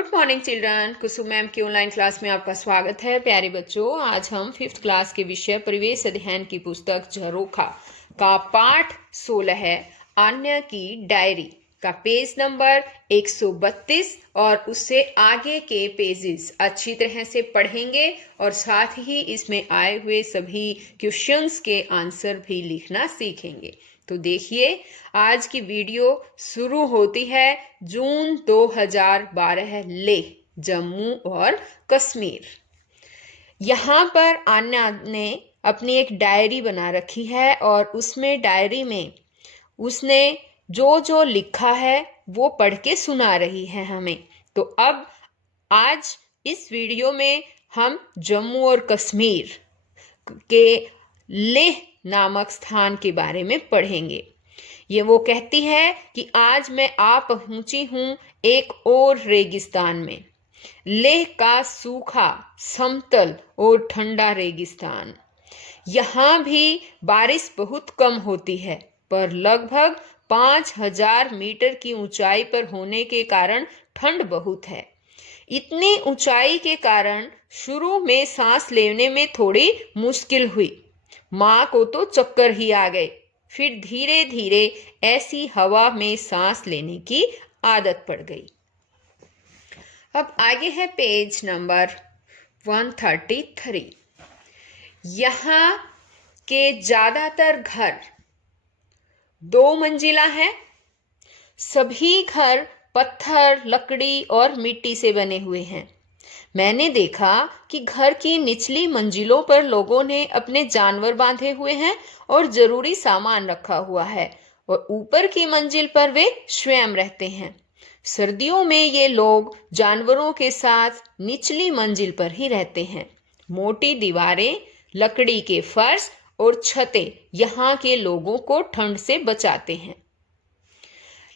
Good morning children. Kusum ma'am की online class में आपका स्वागत है। प्यारे बच्चों, आज हम 5th क्लास के विषय परिवेश अध्ययन की पुस्तक झरोखा का पाठ 16 है, अन्य की डायरी का पेज नंबर 132 और उससे आगे के पेजेस अच्छी तरह से पढ़ेंगे और साथ ही इसमें आए हुए सभी क्वेश्चंस के आंसर भी लिखना सीखेंगे। तो देखिए, आज की वीडियो शुरू होती है जून 2012 लेह, जम्मू और कश्मीर। यहाँ पर अन्या ने अपनी एक डायरी बना रखी है और उसमें डायरी में उसने जो जो लिखा है वो पढ़ के सुना रही है हमें। तो अब आज इस वीडियो में हम जम्मू और कश्मीर के लेह नामक स्थान के बारे में पढ़ेंगे। ये वो कहती है कि आज मैं आ पहुंची हूं एक और रेगिस्तान में, लेह का सूखा, समतल और ठंडा रेगिस्तान। यहाँ भी बारिश बहुत कम होती है, पर लगभग 5000 मीटर की ऊंचाई पर होने के कारण ठंड बहुत है। इतनी ऊंचाई के कारण शुरू में सांस लेने में थोड़ी मुश्किल हुई, माँ को तो चक्कर ही आ गए। फिर धीरे धीरे ऐसी हवा में सांस लेने की आदत पड़ गई। अब आगे है पेज नंबर 133। यहाँ के ज्यादातर घर 2 मंजिला हैं। सभी घर पत्थर, लकड़ी और मिट्टी से बने हुए हैं। मैंने देखा कि घर की निचली मंजिलों पर लोगों ने अपने जानवर बांधे हुए हैं और जरूरी सामान रखा हुआ है, और ऊपर की मंजिल पर वे स्वयं रहते हैं। सर्दियों में ये लोग जानवरों के साथ निचली मंजिल पर ही रहते हैं। मोटी दीवारें, लकड़ी के फर्श और छतें यहाँ के लोगों को ठंड से बचाते हैं।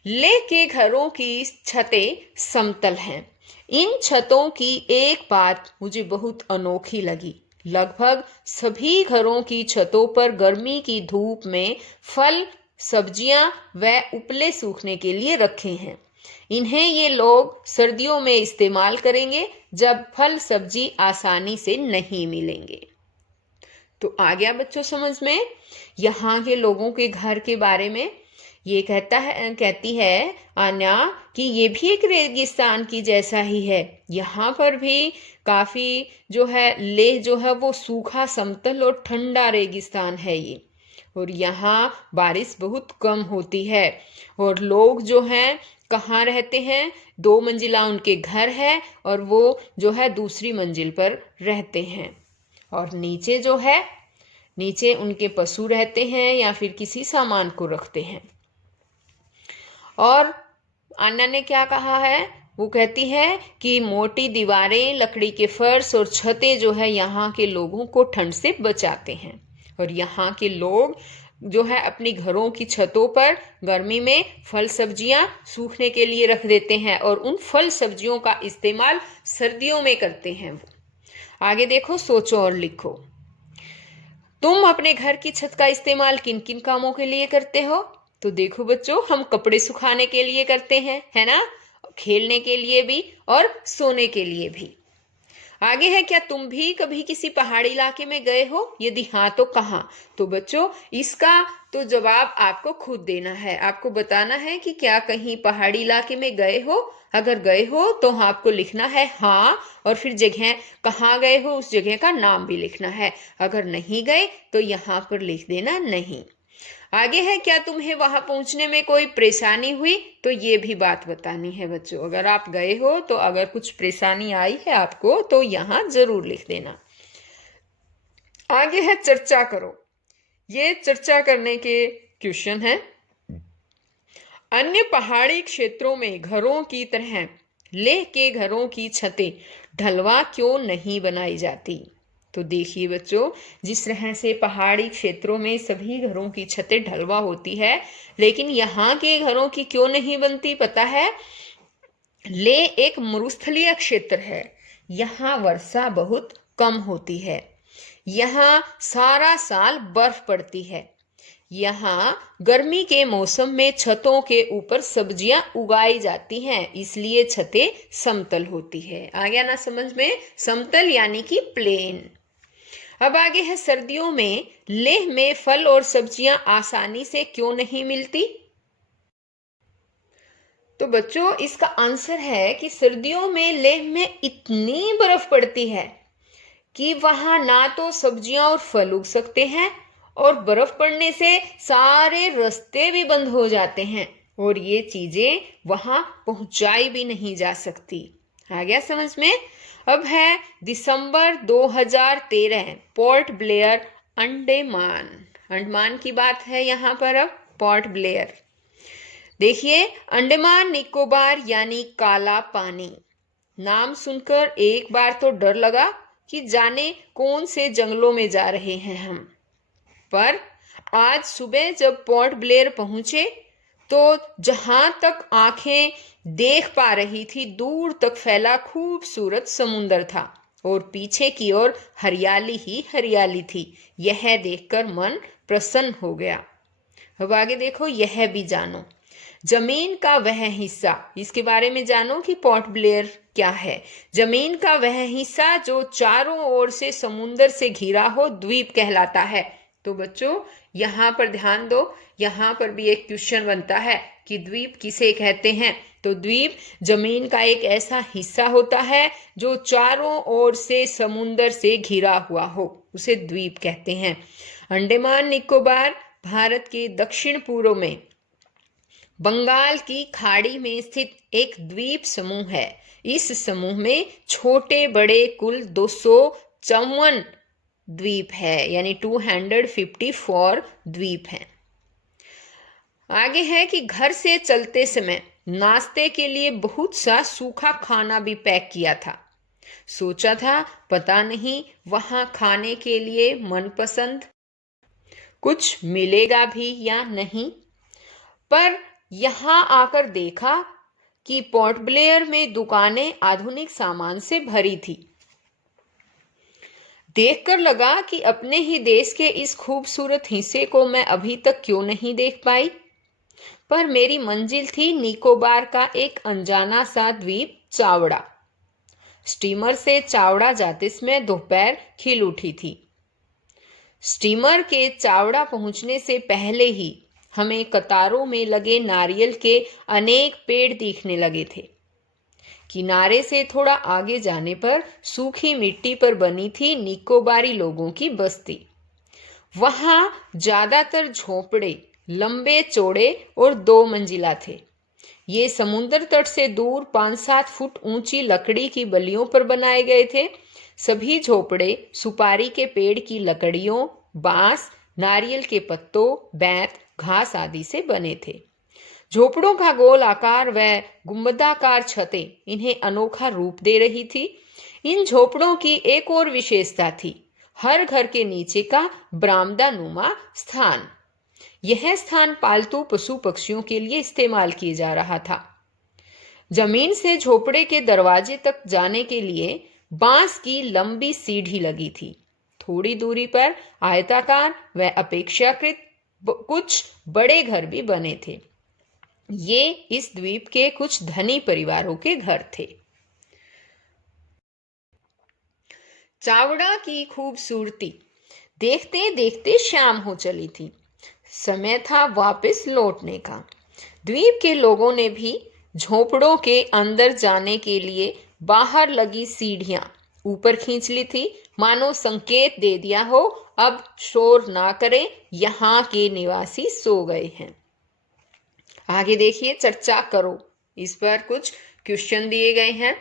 लेह के घरों की छतें समतल हैं। इन छतों की एक बात मुझे बहुत अनोखी लगी। लगभग सभी घरों की छतों पर गर्मी की धूप में फल, सब्जियां व उपले सूखने के लिए रखे हैं। इन्हें ये लोग सर्दियों में इस्तेमाल करेंगे जब फल सब्जी आसानी से नहीं मिलेंगे। तो आ गया बच्चों समझ में यहाँ के लोगों के घर के बारे में। ये कहती है आन्या कि ये भी एक रेगिस्तान की जैसा ही है। यहाँ पर भी काफी जो है लेह जो है वो सूखा, समतल और ठंडा रेगिस्तान है ये, और यहाँ बारिश बहुत कम होती है। और लोग जो हैं कहाँ रहते हैं? 2 मंजिला उनके घर है और वो जो है दूसरी मंजिल पर रहते हैं। और नीचे जो है, नीचे उनके पशु रहते हैं या फिर किसी सामान को रखते हैं। और अन्ना ने क्या कहा है? वो कहती है कि मोटी दीवारें, लकड़ी के फर्श और छतें जो है यहाँ के लोगों को ठंड से बचाते हैं। और यहाँ के लोग जो है अपनी घरों की छतों पर गर्मी में फल सब्जियां सूखने के लिए रख देते हैं और उन फल सब्जियों का इस्तेमाल सर्दियों में करते हैं वो। आगे देखो, सोचो और लिखो। तुम अपने घर की छत का इस्तेमाल किन किन कामों के लिए करते हो? तो देखो बच्चों, हम कपड़े सुखाने के लिए करते हैं, है ना, खेलने के लिए भी और सोने के लिए भी। आगे है, क्या तुम भी कभी किसी पहाड़ी इलाके में गए हो? यदि हाँ तो कहाँ? तो बच्चों, इसका तो जवाब आपको खुद देना है। आपको बताना है कि क्या कहीं पहाड़ी इलाके में गए हो। अगर गए हो तो आपको लिखना है हाँ, और फिर जगह कहाँ गए हो उस जगह का नाम भी लिखना है। अगर नहीं गए तो यहाँ पर लिख देना नहीं। आगे है, क्या तुम्हें वहां पहुंचने में कोई परेशानी हुई? तो ये भी बात बतानी है बच्चों। अगर आप गए हो तो अगर कुछ परेशानी आई है आपको तो यहाँ जरूर लिख देना। आगे है, चर्चा करो। ये चर्चा करने के क्वेश्चन है। अन्य पहाड़ी क्षेत्रों में घरों की तरह लेह के घरों की छतें ढलवा क्यों नहीं बनाई जाती? तो देखिए बच्चों, जिस तरह से पहाड़ी क्षेत्रों में सभी घरों की छतें ढलवा होती है, लेकिन यहाँ के घरों की क्यों नहीं बनती पता है? लेह एक मरुस्थलीय क्षेत्र है। यहाँ वर्षा बहुत कम होती है। यहाँ सारा साल बर्फ पड़ती है। यहाँ गर्मी के मौसम में छतों के ऊपर सब्जियां उगाई जाती हैं, इसलिए छतें समतल होती है। आ गया ना समझ में? समतल यानी कि प्लेन। अब आगे है सर्दियों में लेह में फल और सब्जियां आसानी से क्यों नहीं मिलती? तो बच्चों इसका आंसर है कि सर्दियों में लेह में इतनी बर्फ पड़ती है कि वहां ना तो सब्जियां और फल उग सकते हैं और बर्फ पड़ने से सारे रास्ते भी बंद हो जाते हैं और ये चीजें वहां पहुंचाई भी नहीं जा सकती। आ गया समझ में? अब है दिसंबर 2013, पोर्ट ब्लेयर, अंडमान। अंडमान की बात है यहाँ पर। अब पोर्ट ब्लेयर देखिए, अंडमान निकोबार यानी काला पानी। नाम सुनकर एक बार तो डर लगा कि जाने कौन से जंगलों में जा रहे हैं हम। पर आज सुबह जब पोर्ट ब्लेयर पहुंचे तो जहां तक आंखें देख पा रही थी दूर तक फैला खूबसूरत समुंदर था और पीछे की ओर हरियाली ही हरियाली थी। यह देखकर मन प्रसन्न हो गया। अब आगे देखो, यह भी जानो जमीन का वह हिस्सा। इसके बारे में जानो कि पोर्ट ब्लेयर क्या है। जमीन का वह हिस्सा जो चारों ओर से समुंदर से घिरा हो द्वीप कहलाता है। तो बच्चों यहाँ पर ध्यान दो, यहाँ पर भी एक क्वेश्चन बनता है कि द्वीप किसे कहते हैं। तो द्वीप जमीन का एक ऐसा हिस्सा होता है जो चारों ओर से समुंदर से घिरा हुआ हो, उसे द्वीप कहते हैं। अंडमान निकोबार भारत के दक्षिण पूर्व में बंगाल की खाड़ी में स्थित एक द्वीप समूह है। इस समूह में छोटे बड़े कुल 254 द्वीप है, यानी 254 द्वीप हैं। आगे है कि घर से चलते समय नाश्ते के लिए बहुत सा सूखा खाना भी पैक किया था। सोचा था पता नहीं वहां खाने के लिए मनपसंद कुछ मिलेगा भी या नहीं, पर यहां आकर देखा कि पोर्ट ब्लेयर में दुकानें आधुनिक सामान से भरी थी। देखकर लगा कि अपने ही देश के इस खूबसूरत हिस्से को मैं अभी तक क्यों नहीं देख पाई। पर मेरी मंजिल थी निकोबार का एक अनजाना सा द्वीप चावड़ा। स्टीमर से चावड़ा जाते समय दोपहर खिल उठी थी। स्टीमर के चावड़ा पहुंचने से पहले ही हमें कतारों में लगे नारियल के अनेक पेड़ दिखने लगे थे। किनारे से थोड़ा आगे जाने पर सूखी मिट्टी पर बनी थी निकोबारी लोगों की बस्ती। वहां ज्यादातर झोपड़े लंबे चौड़े और 2 मंजिला थे। ये समुद्र तट से दूर 5-7 फुट ऊंची लकड़ी की बल्लियों पर बनाए गए थे। सभी झोपड़े सुपारी के पेड़ की लकड़ियों, बांस, नारियल के पत्तों, बैंत, घास आदि से बने थे। झोपड़ों का गोल आकार व गुंबदाकार छतें इन्हें अनोखा रूप दे रही थी। इन झोपड़ों की एक और विशेषता थी, हर घर के नीचे का बरामदानुमा स्थान। यह स्थान पालतू पशु पक्षियों के लिए इस्तेमाल किया जा रहा था। जमीन से झोपड़े के दरवाजे तक जाने के लिए बांस की लंबी सीढ़ी लगी थी। थोड़ी दूरी पर आयताकार व अपेक्षाकृत कुछ बड़े घर भी बने थे। ये इस द्वीप के कुछ धनी परिवारों के घर थे। चावड़ा की खूबसूरती देखते देखते शाम हो चली थी। समय था वापस लौटने का। द्वीप के लोगों ने भी झोपड़ों के अंदर जाने के लिए बाहर लगी सीढ़ियां ऊपर खींच ली थी, मानो संकेत दे दिया हो अब शोर ना करें, यहाँ के निवासी सो गए हैं। आगे देखिए, चर्चा करो। इस पर कुछ क्वेश्चन दिए गए हैं।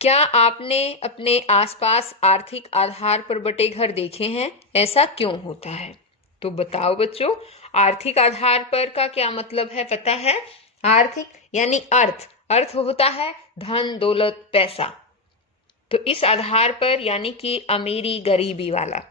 क्या आपने अपने आसपास आर्थिक आधार पर बटे घर देखे हैं? ऐसा क्यों होता है? तो बताओ बच्चों, आर्थिक आधार पर का क्या मतलब है पता है? आर्थिक यानी अर्थ होता है धन, दौलत, पैसा। तो इस आधार पर यानी कि अमीरी गरीबी वाला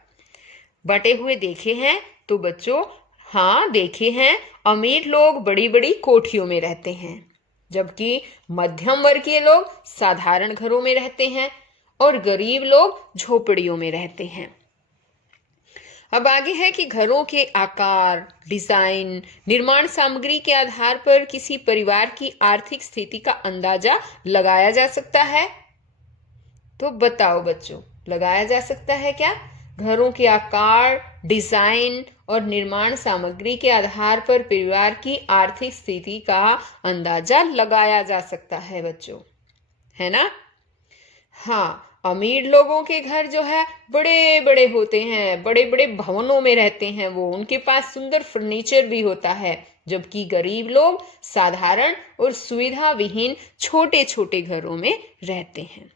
बटे हुए देखे हैं? तो बच्चों हाँ देखे हैं। अमीर लोग बड़ी बड़ी कोठियों में रहते हैं, जबकि मध्यम वर्गीय लोग साधारण घरों में रहते हैं और गरीब लोग झोपड़ियों में रहते हैं। अब आगे है कि घरों के आकार, डिजाइन, निर्माण सामग्री के आधार पर किसी परिवार की आर्थिक स्थिति का अंदाजा लगाया जा सकता है। तो बताओ बच्चों, लगाया जा सकता है क्या? घरों के आकार, डिजाइन और निर्माण सामग्री के आधार पर परिवार की आर्थिक स्थिति का अंदाजा लगाया जा सकता है बच्चों, है ना? हाँ, अमीर लोगों के घर जो है बड़े बड़े होते हैं, बड़े बड़े भवनों में रहते हैं वो, उनके पास सुंदर फर्नीचर भी होता है, जबकि गरीब लोग साधारण और सुविधा विहीन छोटे छोटे घरों में रहते हैं।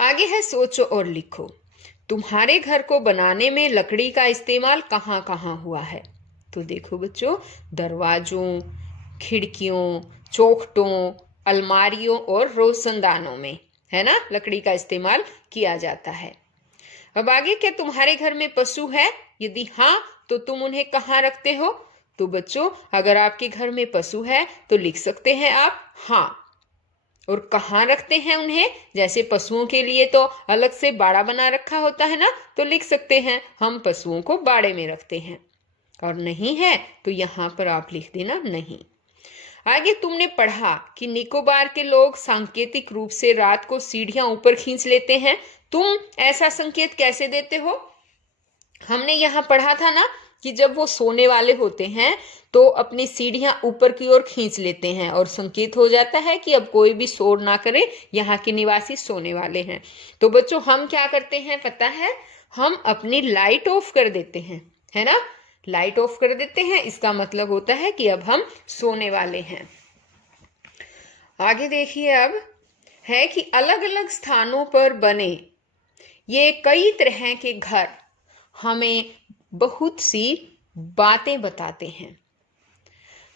आगे है सोचो और लिखो। तुम्हारे घर को बनाने में लकड़ी का इस्तेमाल कहाँ कहाँ हुआ है? तो देखो बच्चों, दरवाजों, खिड़कियों, चौखटों, अलमारियों और रोशनदानों में, है ना, लकड़ी का इस्तेमाल किया जाता है। अब आगे, क्या तुम्हारे घर में पशु है? यदि हाँ, तो तुम उन्हें कहाँ रखते हो? तो बच्चों, अगर आपके घर में पशु है तो लिख सकते हैं आप हाँ। और कहाँ रखते हैं उन्हें? जैसे पशुओं के लिए तो अलग से बाड़ा बना रखा होता है ना, तो लिख सकते हैं हम पशुओं को बाड़े में रखते हैं। और नहीं है तो यहाँ पर आप लिख देना नहीं। आगे तुमने पढ़ा कि निकोबार के लोग सांकेतिक रूप से रात को सीढ़ियां ऊपर खींच लेते हैं। तुम ऐसा संकेत कैसे देते हो? हमने यहाँ पढ़ा था ना कि जब वो सोने वाले होते हैं तो अपनी सीढ़ियां ऊपर की ओर खींच लेते हैं और संकेत हो जाता है कि अब कोई भी शोर ना करे, यहाँ के निवासी सोने वाले हैं। तो बच्चों, हम क्या करते हैं पता है? हम अपनी लाइट ऑफ कर देते हैं, है ना? लाइट ऑफ कर देते हैं, इसका मतलब होता है कि अब हम सोने वाले हैं। आगे देखिए, अब है कि अलग अलग स्थानों पर बने ये कई तरह के घर हमें बहुत सी बातें बताते हैं।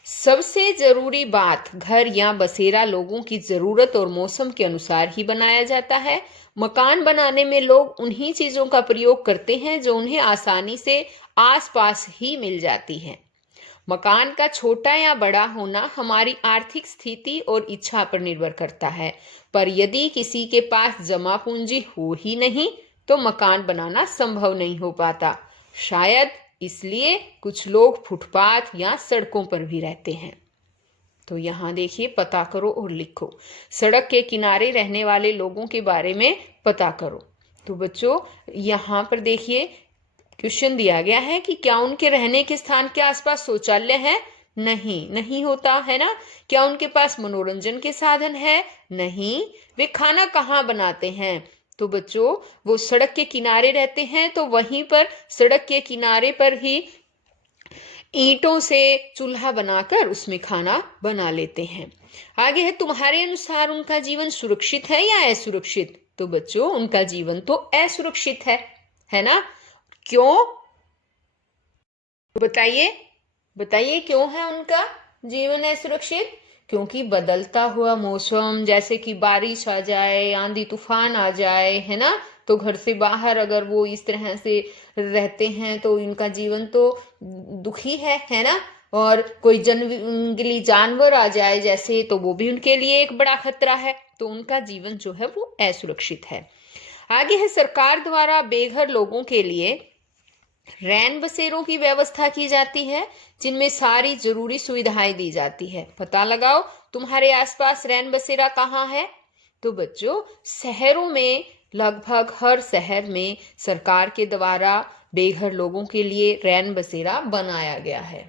सबसे जरूरी बात, घर या बसेरा लोगों की जरूरत और मौसम के अनुसार ही बनाया जाता है। मकान बनाने में लोग उन्हीं चीजों का प्रयोग करते हैं जो उन्हें आसानी से आसपास ही मिल जाती हैं। मकान का छोटा या बड़ा होना हमारी आर्थिक स्थिति और इच्छा पर निर्भर करता है, पर यदि किसी के पास जमा पूंजी हो ही नहीं तो मकान बनाना संभव नहीं हो पाता। शायद इसलिए कुछ लोग फुटपाथ या सड़कों पर भी रहते हैं। तो यहाँ देखिए, पता करो और लिखो। सड़क के किनारे रहने वाले लोगों के बारे में पता करो। तो बच्चों, यहाँ पर देखिए क्वेश्चन दिया गया है कि क्या उनके रहने के स्थान के आसपास शौचालय है? नहीं होता, है ना? क्या उनके पास मनोरंजन के साधन है? नहीं। वे खाना कहाँ बनाते हैं? तो बच्चों, वो सड़क के किनारे रहते हैं तो वहीं पर सड़क के किनारे पर ही ईंटों से चूल्हा बनाकर उसमें खाना बना लेते हैं। आगे है, तुम्हारे अनुसार उनका जीवन सुरक्षित है या असुरक्षित? तो बच्चों, उनका जीवन तो असुरक्षित है ना? क्यों? बताइए क्यों है उनका जीवन असुरक्षित? क्योंकि बदलता हुआ मौसम, जैसे कि बारिश आ जाए, आंधी तूफान आ जाए, है ना, तो घर से बाहर अगर वो इस तरह से रहते हैं तो इनका जीवन तो दुखी है ना? और कोई जंगली जानवर आ जाए जैसे, तो वो भी उनके लिए एक बड़ा खतरा है। तो उनका जीवन जो है वो असुरक्षित है। आगे है, सरकार द्वारा बेघर लोगों के लिए रैन बसेरों की व्यवस्था की जाती है जिनमें सारी जरूरी सुविधाएं दी जाती है। पता लगाओ, तुम्हारे आसपास रैन बसेरा कहाँ है? तो बच्चों, शहरों में लगभग हर शहर में सरकार के द्वारा बेघर लोगों के लिए रैन बसेरा बनाया गया है।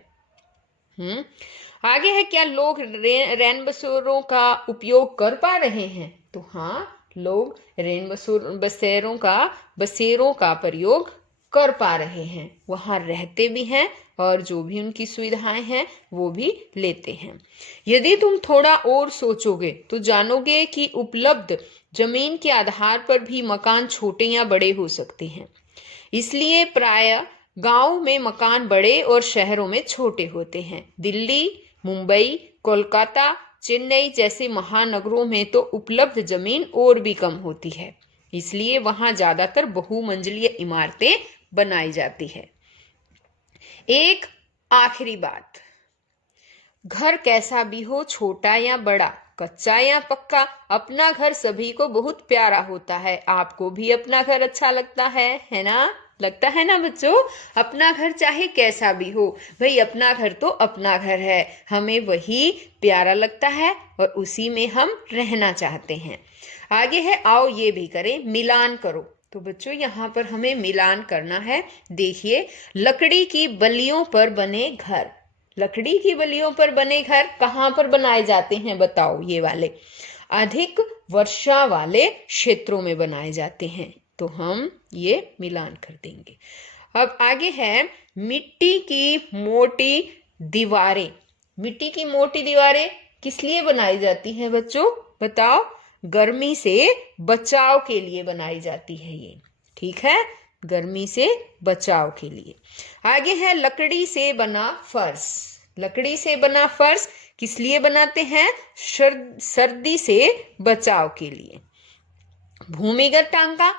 आगे है, क्या लोग रैन बसेरों का उपयोग कर पा रहे हैं? तो हाँ, लोग रैन बसेरों का प्रयोग कर पा रहे हैं, वहां रहते भी हैं और जो भी उनकी सुविधाएं हैं वो भी लेते हैं। यदि तुम थोड़ा और सोचोगे तो जानोगे कि उपलब्ध जमीन के आधार पर भी मकान छोटे या बड़े हो सकते हैं। इसलिए प्राय गांव में मकान बड़े और शहरों में छोटे होते हैं। दिल्ली, मुंबई, कोलकाता, चेन्नई जैसे महानगरों में तो उपलब्ध जमीन और भी कम होती है, इसलिए वहां ज्यादातर बहुमंजिलीय इमारतें बनाई जाती है। एक आखिरी बात, घर कैसा भी हो, छोटा या बड़ा, कच्चा या पक्का, अपना घर सभी को बहुत प्यारा होता है। आपको भी अपना घर अच्छा लगता है ना? लगता है ना बच्चों? अपना घर चाहे कैसा भी हो, भाई अपना घर तो अपना घर है, हमें वही प्यारा लगता है और उसी में हम रहना चाहते हैं। आगे है, आओ ये भी करें, मिलान करो। तो बच्चों यहाँ पर हमें मिलान करना है। देखिए, लकड़ी की बल्लियों पर बने घर। लकड़ी की बल्लियों पर बने घर कहाँ पर बनाए जाते हैं बताओ? ये वाले अधिक वर्षा वाले क्षेत्रों में बनाए जाते हैं। तो हम ये मिलान कर देंगे। अब आगे है, मिट्टी की मोटी दीवारें। मिट्टी की मोटी दीवारें किस लिए बनाई जाती हैं बच्चों? बताओ? गर्मी से बचाव के लिए बनाई जाती है ये, ठीक है? गर्मी से बचाव के लिए। आगे है, लकड़ी से बना फर्श। लकड़ी से बना फर्श किस लिए बनाते हैं? सर्दी से बचाव के लिए। भूमिगत टांका,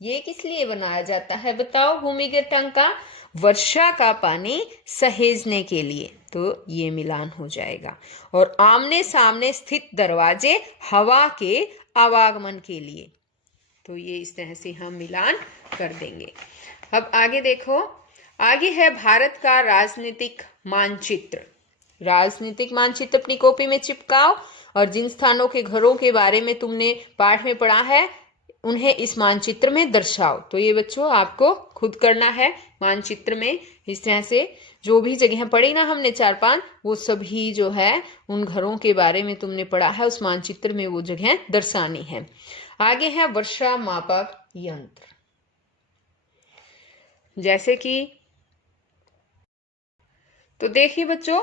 ये किस लिए बनाया जाता है बताओ? भूमिगत टांका वर्षा का पानी सहेजने के लिए। तो ये मिलान हो जाएगा। और आमने सामने स्थित दरवाजे हवा के आवागमन के लिए। तो ये इस तरह से हम मिलान कर देंगे। अब आगे देखो, आगे है भारत का राजनीतिक मानचित्र। राजनीतिक मानचित्र अपनी कॉपी में चिपकाओ और जिन स्थानों के घरों के बारे में तुमने पाठ में पढ़ा है उन्हें इस मानचित्र में दर्शाओ। तो ये बच्चों आपको खुद करना है मानचित्र में। इस तरह से जो भी जगह पढ़ी ना हमने 4-5, वो सभी जो है उन घरों के बारे में तुमने पढ़ा है, उस मानचित्र में वो जगह दर्शानी है। आगे है वर्षा मापक यंत्र। जैसे कि तो देखिए बच्चों,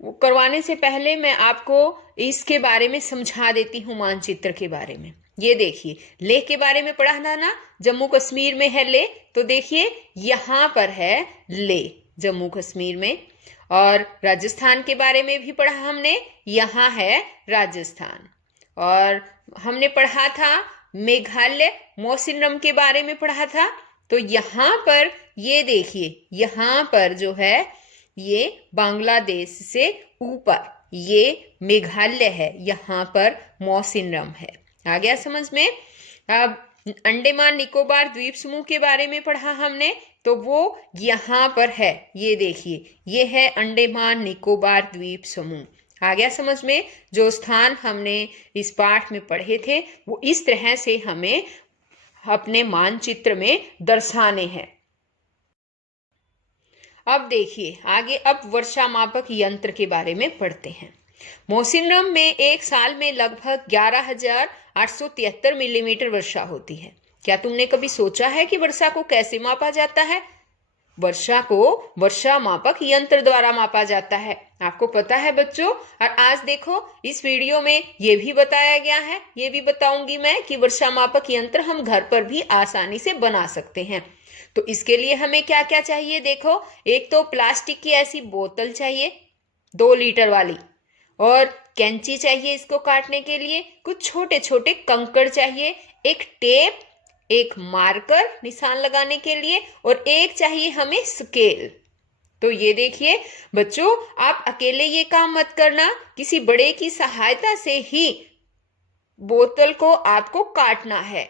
वो करवाने से पहले मैं आपको इसके बारे में समझा देती हूँ, मानचित्र के बारे में। ये देखिए, लेह के बारे में पढ़ा था ना, जम्मू कश्मीर में है लेह। तो देखिए यहाँ पर है लेह जम्मू कश्मीर में। और राजस्थान के बारे में भी पढ़ा हमने, यहाँ है राजस्थान। और हमने पढ़ा था मेघालय मौसिनराम के बारे में पढ़ा था। तो यहाँ पर ये देखिए, यहाँ पर जो है ये बांग्लादेश से ऊपर ये मेघालय है, यहाँ पर मौसिनराम है। आ गया समझ में? अब अंडमान निकोबार द्वीप समूह के बारे में पढ़ा हमने, तो वो यहाँ पर है। ये देखिए, ये है अंडमान निकोबार द्वीप समूह। आ गया समझ में? जो स्थान हमने इस पाठ में पढ़े थे वो इस तरह से हमें अपने मानचित्र में दर्शाने हैं। अब देखिए आगे, अब वर्षा मापक यंत्र के बारे में पढ़ते हैं। मौसिनराम में एक साल में लगभग 11,873 मिलीमीटर वर्षा होती है। क्या तुमने कभी सोचा है कि वर्षा को कैसे मापा जाता है? वर्षा को वर्षा मापक यंत्र द्वारा मापा जाता है। आपको पता है बच्चों? और आज देखो इस वीडियो में ये भी बताया गया है, ये भी बताऊंगी मैं कि वर्षा मापक यंत्र हम घर पर भी आसानी से बना सकते हैं। तो इसके लिए हमें क्या क्या चाहिए देखो, एक तो प्लास्टिक की ऐसी बोतल चाहिए 2 लीटर वाली, और कैंची चाहिए इसको काटने के लिए, कुछ छोटे छोटे कंकड़ चाहिए, एक टेप, एक मार्कर निशान लगाने के लिए, और एक चाहिए हमें स्केल। तो ये देखिए बच्चों, आप अकेले ये काम मत करना, किसी बड़े की सहायता से ही बोतल को आपको काटना है,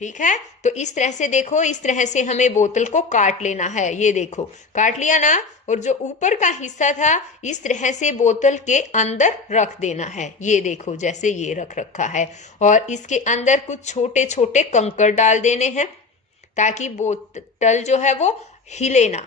ठीक है? तो इस तरह से देखो, इस तरह से हमें बोतल को काट लेना है। ये देखो काट लिया ना, और जो ऊपर का हिस्सा था इस तरह से बोतल के अंदर रख देना है। ये देखो जैसे ये रख रखा है, और इसके अंदर कुछ छोटे छोटे कंकड़ डाल देने हैं ताकि बोतल जो है वो हिले ना।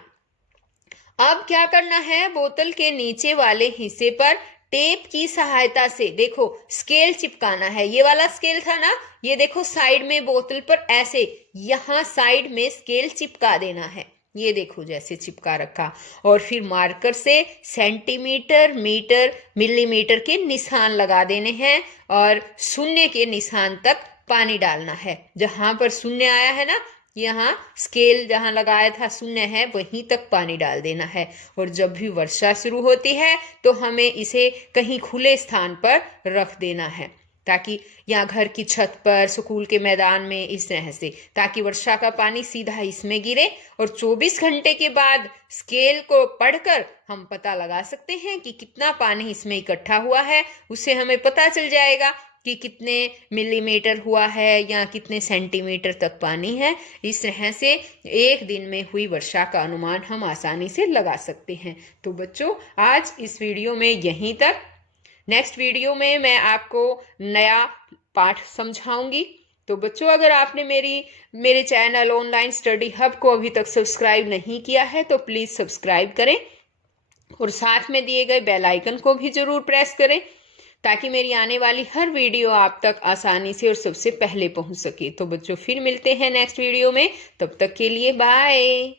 अब क्या करना है, बोतल के नीचे वाले हिस्से पर टेप की सहायता से देखो स्केल चिपकाना है। ये वाला स्केल था ना, ये देखो साइड में बोतल पर ऐसे यहाँ साइड में स्केल चिपका देना है। ये देखो जैसे चिपका रखा, और फिर मार्कर से सेंटीमीटर, मीटर, मिलीमीटर के निशान लगा देने हैं, और शून्य के निशान तक पानी डालना है। जहां पर शून्य आया है ना, यहाँ स्केल जहां लगाया था शून्य है, वहीं तक पानी डाल देना है। और जब भी वर्षा शुरू होती है तो हमें इसे कहीं खुले स्थान पर रख देना है, ताकि यहाँ घर की छत पर, स्कूल के मैदान में, इस तरह से, ताकि वर्षा का पानी सीधा इसमें गिरे। और 24 घंटे के बाद स्केल को पढ़कर हम पता लगा सकते हैं कि कितना पानी इसमें इकट्ठा हुआ है। उससे हमें पता चल जाएगा कि कितने मिलीमीटर हुआ है या कितने सेंटीमीटर तक पानी है। इस तरह से एक दिन में हुई वर्षा का अनुमान हम आसानी से लगा सकते हैं। तो बच्चों, आज इस वीडियो में यहीं तक। नेक्स्ट वीडियो में मैं आपको नया पाठ समझाऊंगी। तो बच्चों, अगर आपने मेरे चैनल ऑनलाइन स्टडी हब को अभी तक सब्सक्राइब नहीं किया है तो प्लीज़ सब्सक्राइब करें और साथ में दिए गए बेल आइकन को भी ज़रूर प्रेस करें ताकि मेरी आने वाली हर वीडियो आप तक आसानी से और सबसे पहले पहुंच सके। तो बच्चों, फिर मिलते हैं नेक्स्ट वीडियो में। तब तक के लिए बाय।